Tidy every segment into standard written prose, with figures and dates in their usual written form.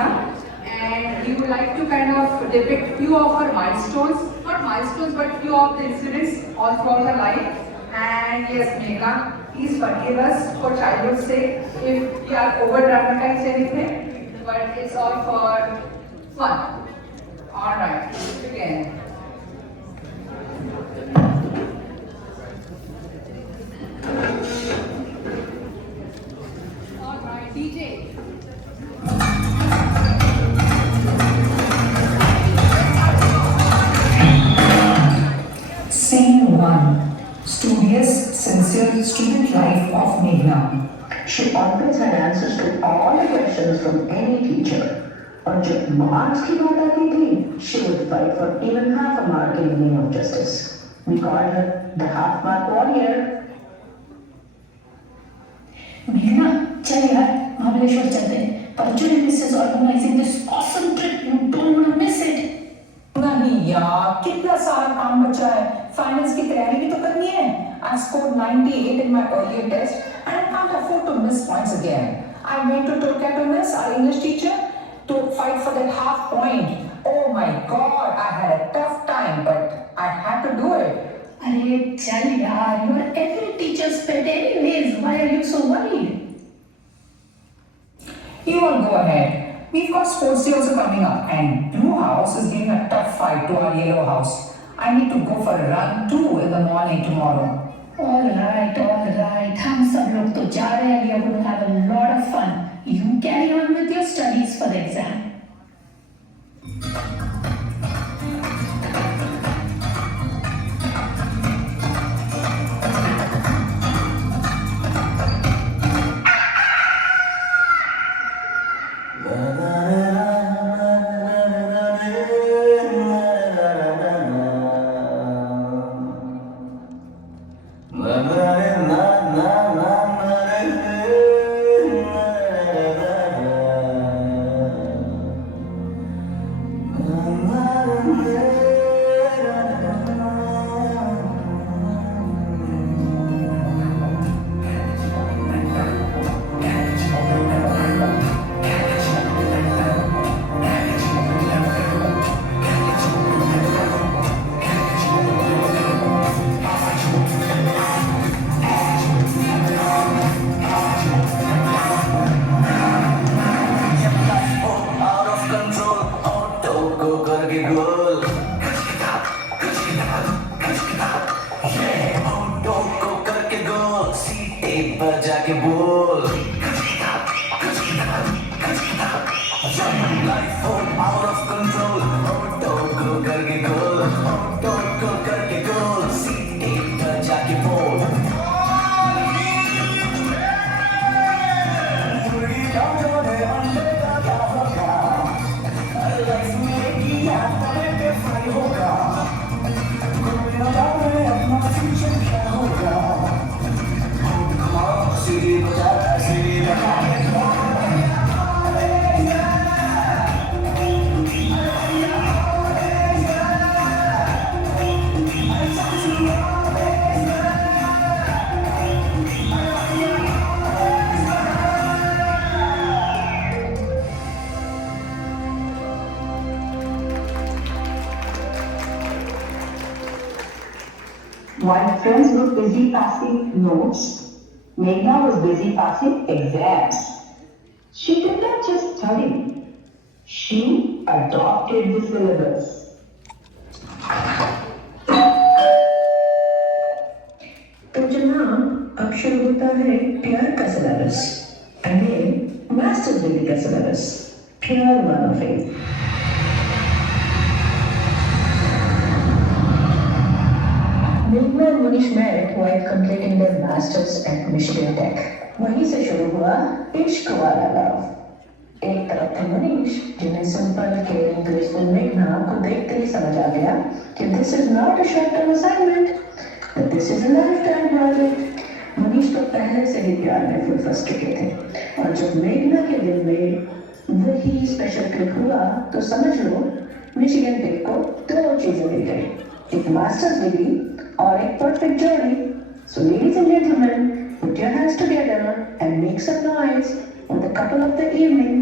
Meghna, and we would like to kind of depict few of her milestones, not milestones, but few of the incidents all throughout her life. And yes, Meghna, please forgive us for childhood's sake if we are over dramatized anything, but it's all for fun. All right, begin. All right, DJ. Scene 1. Studious, sincere student life of Meghna. She always had answers to all the questions from any teacher. और जब marks की बात आती थी, she would fight for even half a mark in the name of justice. We called her the half mark warrior. मेघना, चल यार, महाबलेश्वर चलते हैं. Arjun and Mrs. organizing this awesome trip. You don't want to miss it. नहीं यार, कितना सारा काम बचा है. फाइनल्स की तैयारी भी तो करनी है. I scored 98 in my earlier test and I can't afford to miss points again. I went to Turkey to miss our English teacher to fight for that half point. Oh my God, I had a tough time, but I had to do it. अरे चल यार, you are every teacher's pet anyways. Why are you so worried? You all go ahead. We've got sports day also coming up, and Blue House is giving a tough fight to our Yellow House. I need to go for a run too in the morning tomorrow. All right, all right. हम सब लोग तो जा रहे हैं. We are going to have a lot of fun. You carry on with your studies for the exam. जाके बोल life हो आउट ऑफ कंट्रोल ऑटो को करके गोल ऑटो को करके गोल सीटे पर जाके बोल लाइफ में किया तबे पे फाई होगा कोई ना जाने अपना फ्यूचर क्या होगा सीढ़ी बजा While friends were busy passing notes, Meghna was busy passing exams. She did not just study, she adopted the syllabus. तो जनाब अब शुरू होता है प्यार का सिलेबस. अगेन मास्टर्स डिग्री का सिलेबस, प्यार वाला phase. Meghna and Manish met while completing their masters at Michigan Tech. वहीं से शुरू हुआ इश्क वाला लव. एक तरफ थे मनीष जिन्हें सिंपल केयरिंग ग्रेसफुल मेघना को देखते ही समझ आ गया कि this is not a short term assignment, but this is a life time project. Manish तो पहले से ही प्यार में फुल फंस चुके थे और जब मेघना के दिल में वही स्पेशल क्लिक हुआ तो समझ लो मिशिगन टेक को दो चीजें मिल गई, एक मास्टर्स डिग्री और एक perfect journey. So ladies and gentlemen, put your hands together and make some noise for the couple of the evening.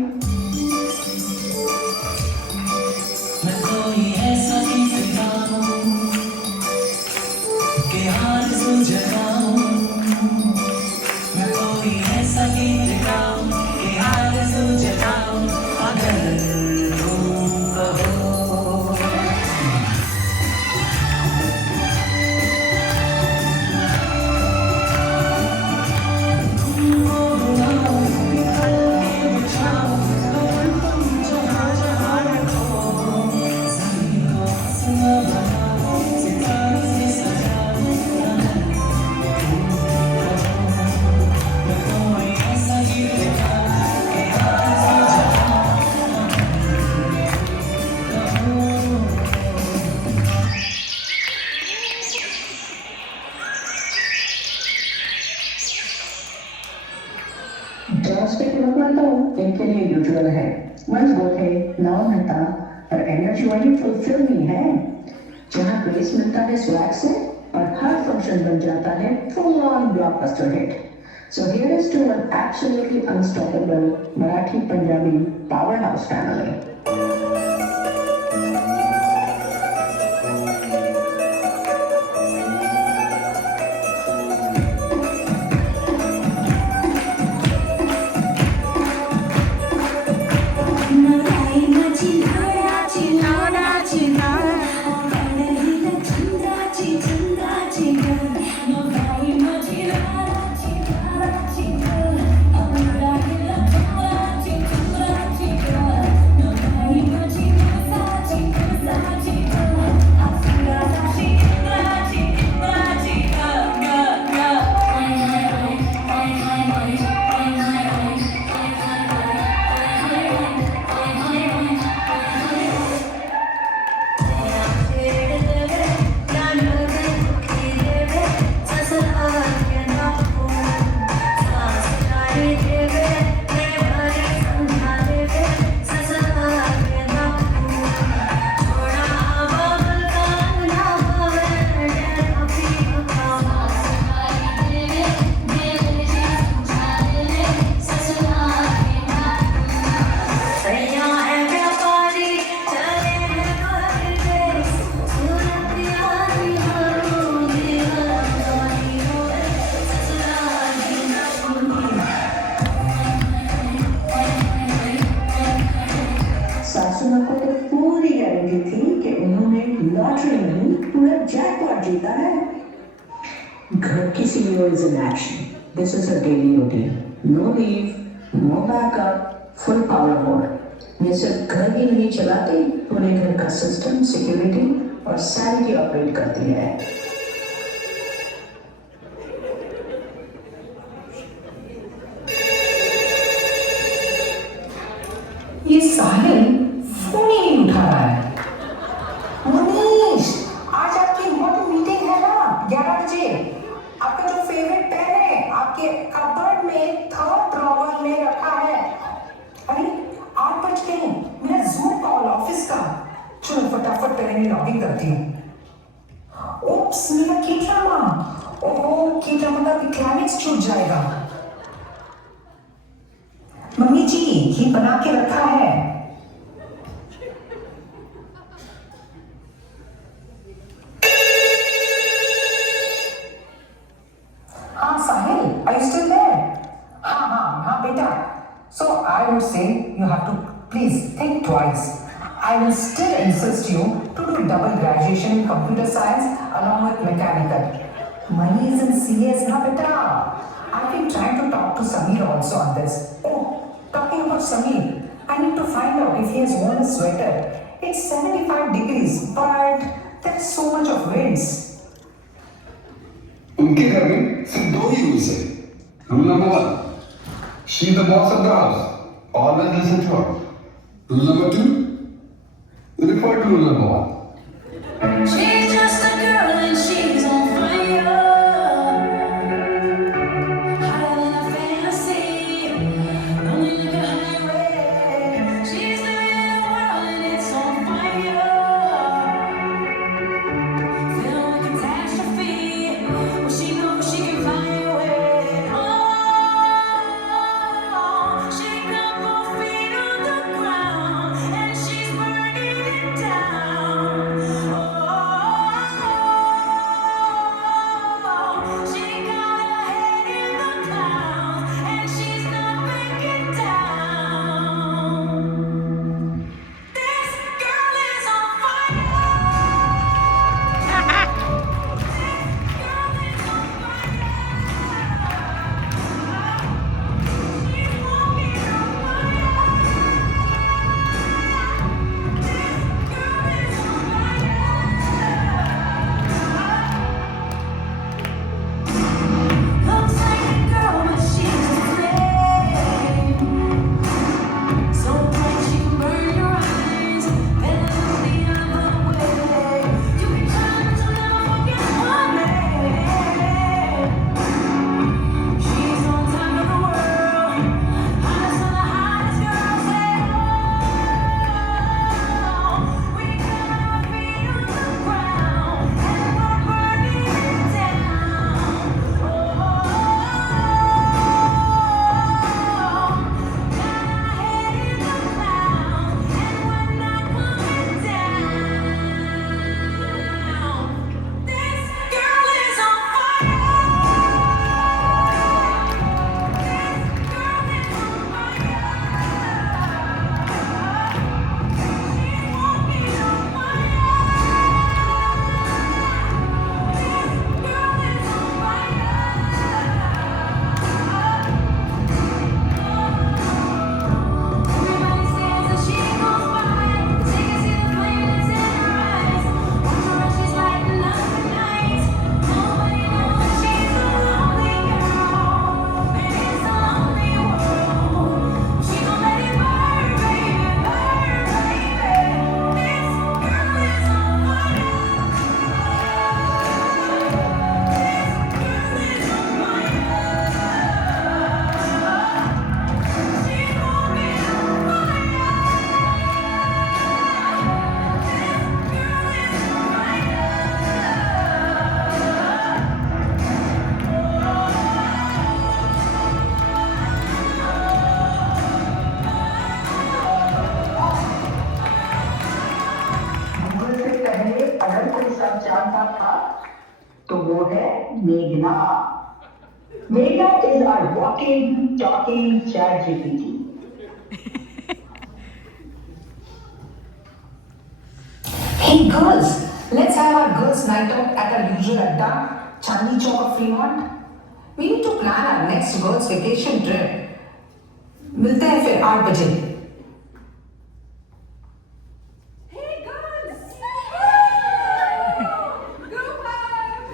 Once गोखे नाउ नता और एनर्जी वाली फुलफिल नहीं है जहां ग्रेस मिलता है स्वैग से और हर फंक्शन बन जाता है full on blockbuster hit So here is to an absolutely unstoppable Marathi Punjabi powerhouse family. सासुमा को तो पूरी गारंटी थी कि उन्होंने लॉटरी नहीं पूरा जैकपॉट जीता है घर की CEO is in action this is a daily routine no leave no backup full power mode ये सिर्फ घर ही नहीं चलाती पूरे घर का सिस्टम सिक्योरिटी और सैनिटी ऑपरेट करती है ये साहिल फोन ही नहीं उठा रहा है। मनीष, आज आपकी इम्पोर्टेंट मीटिंग है ना 11 बजे। आपका जो फेवरेट पेन है आपके कबर्ड में थर्ड ड्रॉवर में रखा है। अरे 8 बज गए, मेरा जूम कॉल ऑफिस का। चलो फटाफट पहले लॉगिन करती हूँ। ओप्स, मेरा की ड्रामा। ओहो, की ड्रामा का भी क्लाइमेक्स छूट जाएगा। मम्मी जी, ये बना के रखा है। हाँ साहिल, are you still there? हाँ बेटा। So I would say you have to please think twice. I will still insist you to do double graduation in computer science along with mechanical. Money is in CS na beta. I've been trying to talk to Samir also on this. Oh, talking about Samir, I need to find out if he has worn a sweater. It's 75 degrees, but there is so much of winds. उनके घर में सिर्फ 2 ही rules है rule number 1 she is the boss of the house always listen to her rule number 2 refer to rule number 1 She's just a girl and she's on fire. Higher than a fantasy, only like a highway. She's living in a world and it's on fire. Filled with catastrophe, well she knows she can fly away. Oh, she got 4 feet on the ground and she's burning it down. Oh. तो वो है मेघना। मेघना is our walking, talking chat GPT. Hey girls, let's have our girls' night out at our usual adda, Chandni Chowk of Fremont. We need to plan our next girls' vacation trip. मिलते हैं फिर 8 बजे. Hey girls! Group hug!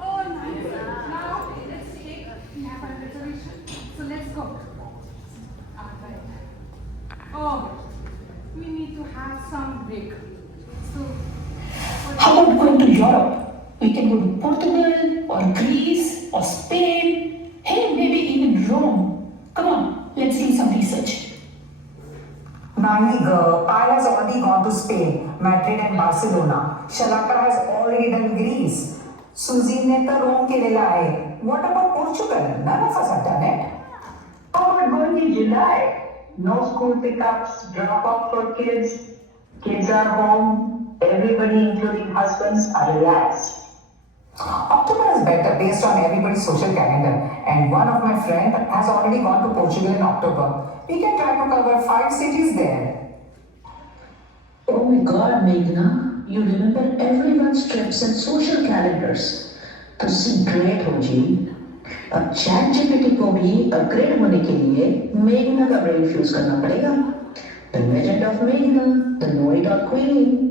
Oh, nice. Now, let's take, we have our reservation. So let's go. Oh, we need to have some break. So, How about going to Europe? We can go to Portugal or Greece or Spain. Hey, maybe even Rome. Come on, let's do some research. Nani girl, Payal has already gone to Spain, Madrid and Barcelona. Shalaka has already done Greece. Suzy ne to Rome ke liye aaye. What about Portugal? None of us have done it. How about going in July? No school pickups, drop off for kids. Kids are home. Everybody, including husbands, are relaxed. October is better based on everybody's social calendar, and one of my friends has already gone to Portugal in October. We can try to cover 5 cities there. Oh my God, Meghna, you remember everyone's trips and social calendars. तो सी great हो जी. अब chat GPT को भी upgrade होने के लिए मेघना का ब्रेन फ्यूज करना पड़ेगा. The legend of Meghna, the know-it-all queen.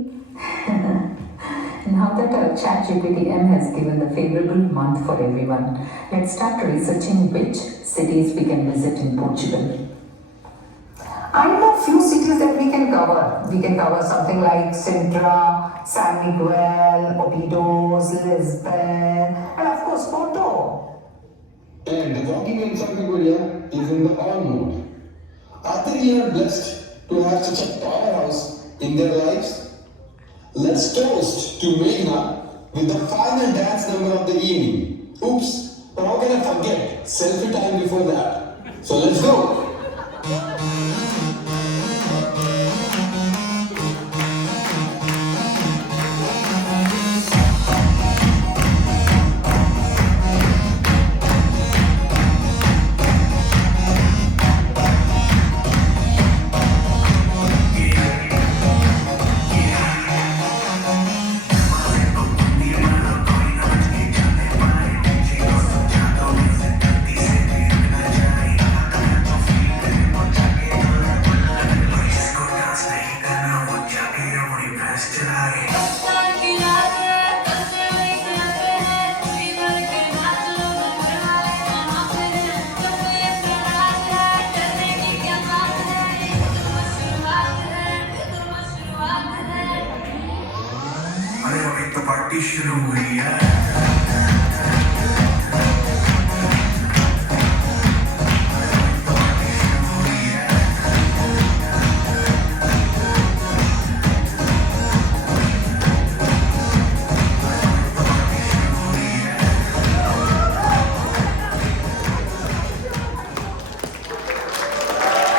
Now that our ChatGPT-M has given the favorable month for everyone, let's start researching which cities we can visit in Portugal. I know few cities that we can cover. We can cover something like Sintra, San Miguel, Obidos, Lisbon, and of course Porto. And the walking in San Miguel is in the on mode. Are they are blessed to have such a powerhouse in their lives? Let's toast to Meghna with the final dance number of the evening. Oops, how can I forget? Selfie time before that. So let's go. अरे अभी तो party शुरू हुई